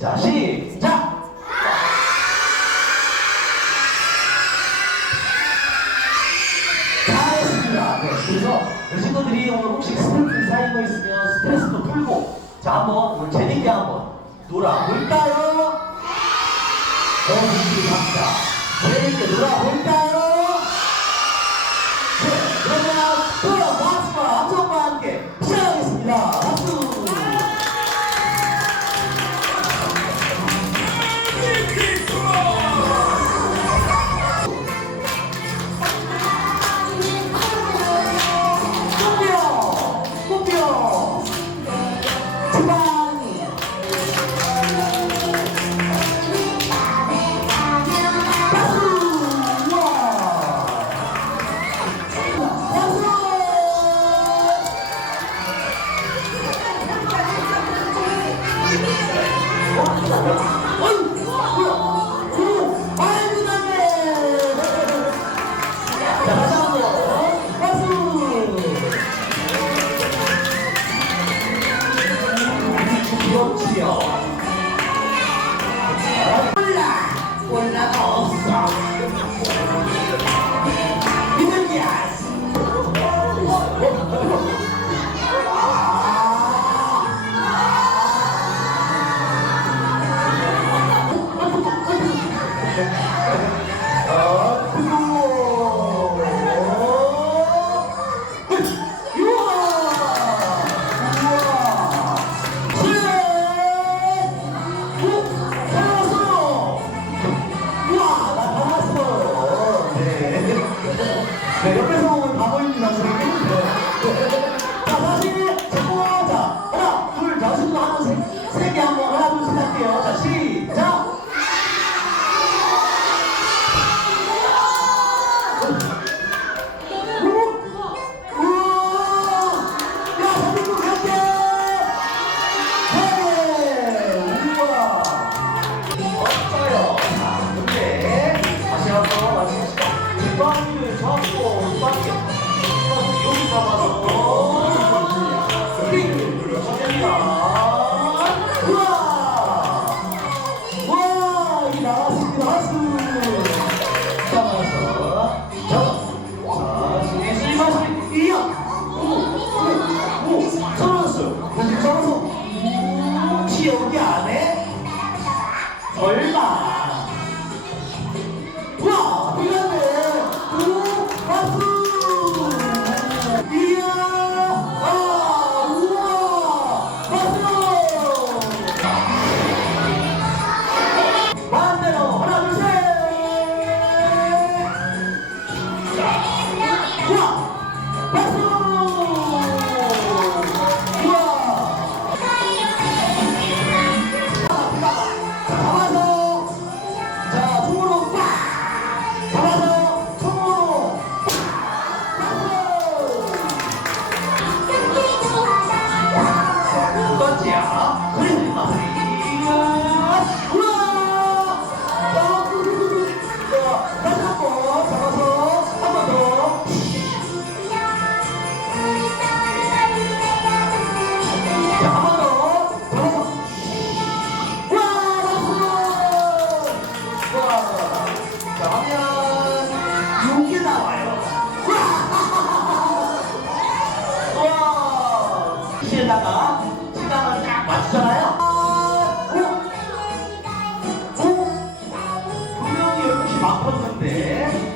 자, 시작! 잘했습니다. 네, 그래서 우리 친구들이 오늘 혹시 스트레스 쌓인 거 있으면 스트레스도 풀고 자, 한번 오늘 재밌게 한번 놀아볼까요? 너무 감사. 재밌게 놀아볼까요? 네, 그러면 박수와 함성과 함께 시작하겠습니다. 박수! 몰라가 없어. 네. 네, 옆에서 오는 바보입니다, 지 우 tapa na testa.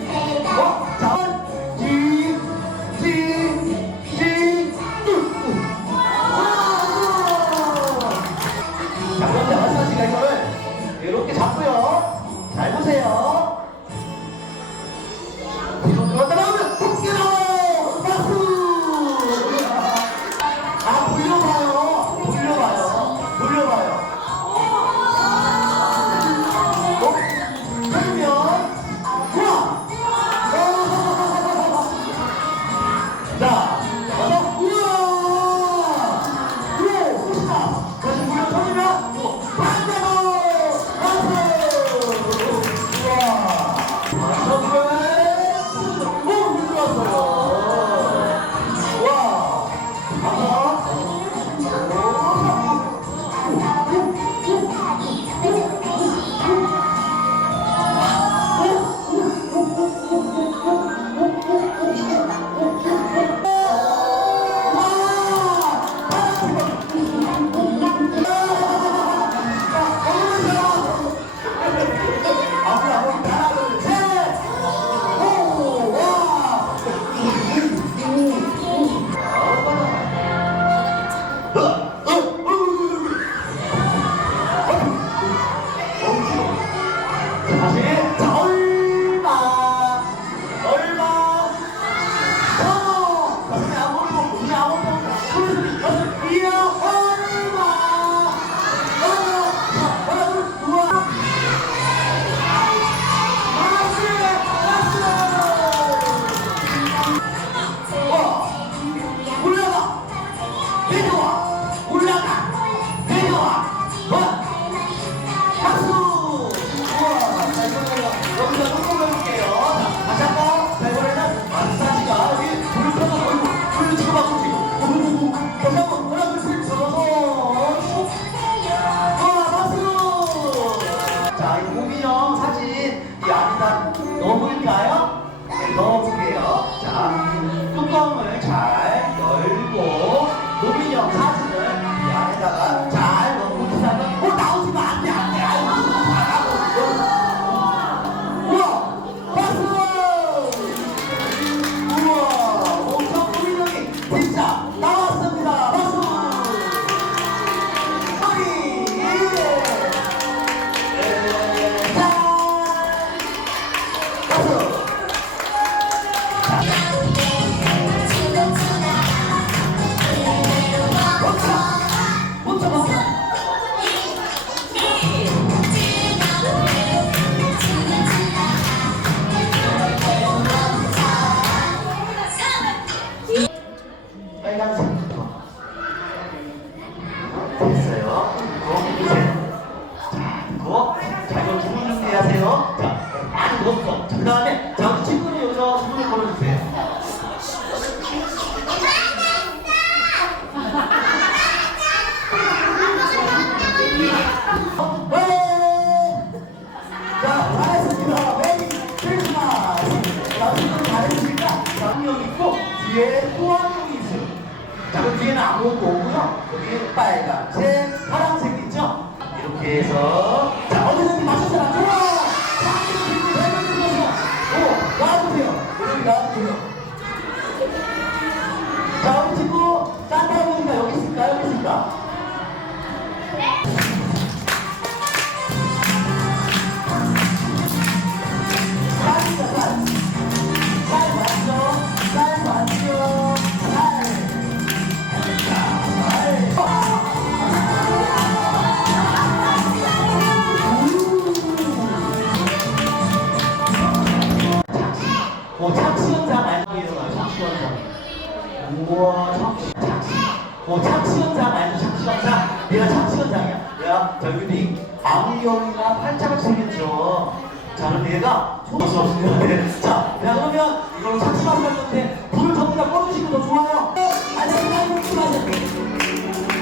뒤에 명이 있어요. 자, 그 뒤에는 아무것도 없고요. 여기 빨간색, 파란색 있죠? 이렇게 해서 오, 착시 현상 알죠, 착시 현상. 얘가 착시 현상이야. 얘가 저기 안경이나 팔자가 생겼죠. 자, 그럼 얘가 초록스럽습니다. 네. 자, 자, 그러면 이걸로 착시만 할 건데, 불을 전부 다 꺼주시면 더 좋아요. 안녕히 가세요.